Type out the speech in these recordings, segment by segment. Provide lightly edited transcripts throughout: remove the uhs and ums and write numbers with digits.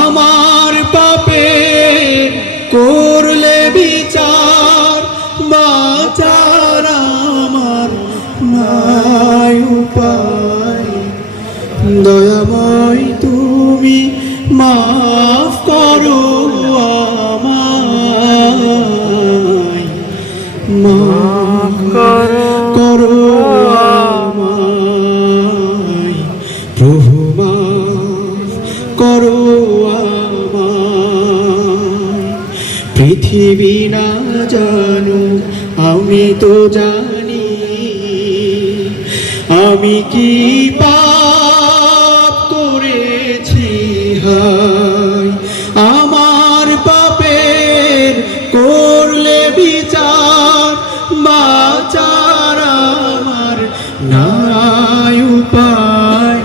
আমার পাপে করলে বিচার, বাঁচার আমার নাই উপায়। দয়াময় তুমি মাফ করো আমায়, মাফ করো আমায়। প্রভু মাফ করো আমায়। পৃথিবী না জানুক আমি তো জানি, আমি কি পাপ করেছি হায়। আমার পাপের করলে বিচার, বাঁচার আমার নাই উপায়।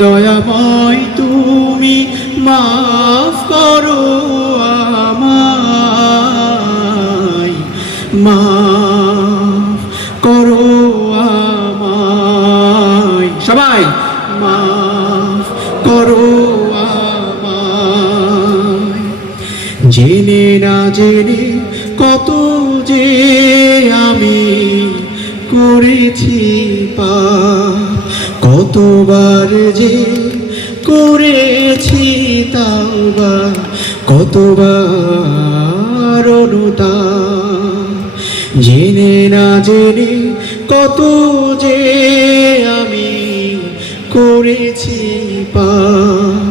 দয়াময় তুমি মাফ করো আমায়, মাফ করো আমায়। সবাই মাফ করো আমায়। জেনে না জেনে কত যে আমি করেছি পাপ, কতবার যে করেছি তাওবা, কতবার অনুতাপ। জেনে না জেনে কত যে আমি করেছি পাপ,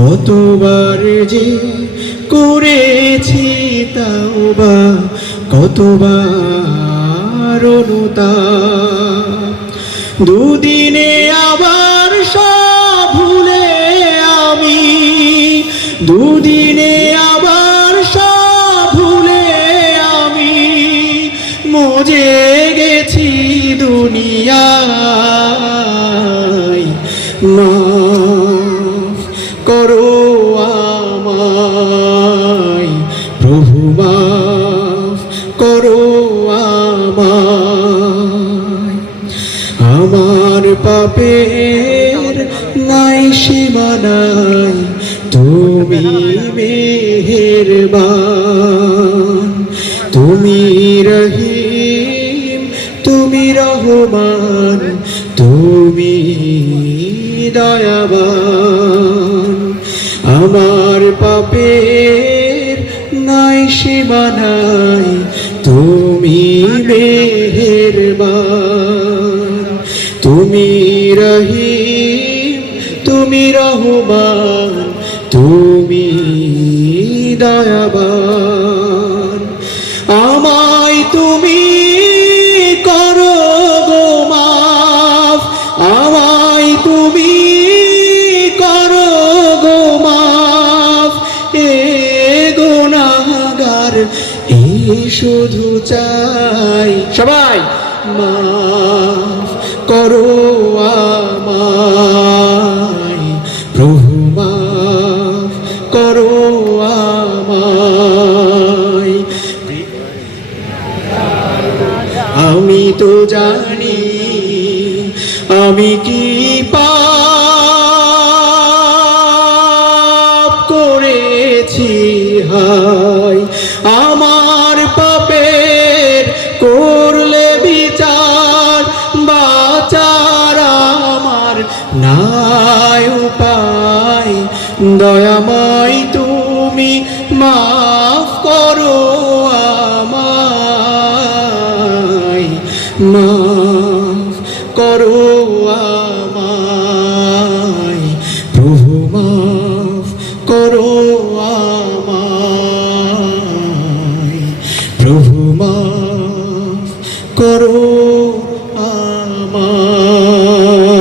কতবার যে করেছি তাওবা, কতবার অনুতাপ। দুদিনে আবার সব ভুলে আমি, দুদিনে আবার সব ভুলে আমি মজে গেছি দুনিয়ায়। মাফ করো আমায়, প্রভু মাফ করো আমায়। আমার পাপের নাই সীমানায় তুমি মেহেরবান, তুমি রহিম, তুমি রহমান, তুমি দয়াবান। আমার পাপের নাই সীমানায় তুমি মেহেরবান, তুমি রহিম, তুমি রহমান, তুমি দয়াবান। আমায় তুমি করো গো মাফ, আমায় তুমি করো গো মাফ। এ গুনাহগার এই শুধু চাই, সবাই মাফ করো আমায়, প্রভু মাফ করো আমায়। আমি তো জানি আমি কি পাপ করেছি হায়। আমার পাপের করলে বিচার, বাঁচার আমার নাই উপায়। দয়াময় তুমি মাফ করো আমায়, মাফ করো আমায়। প্রভু মাফ করো আমায়, প্রভু মাফ করো আমায়।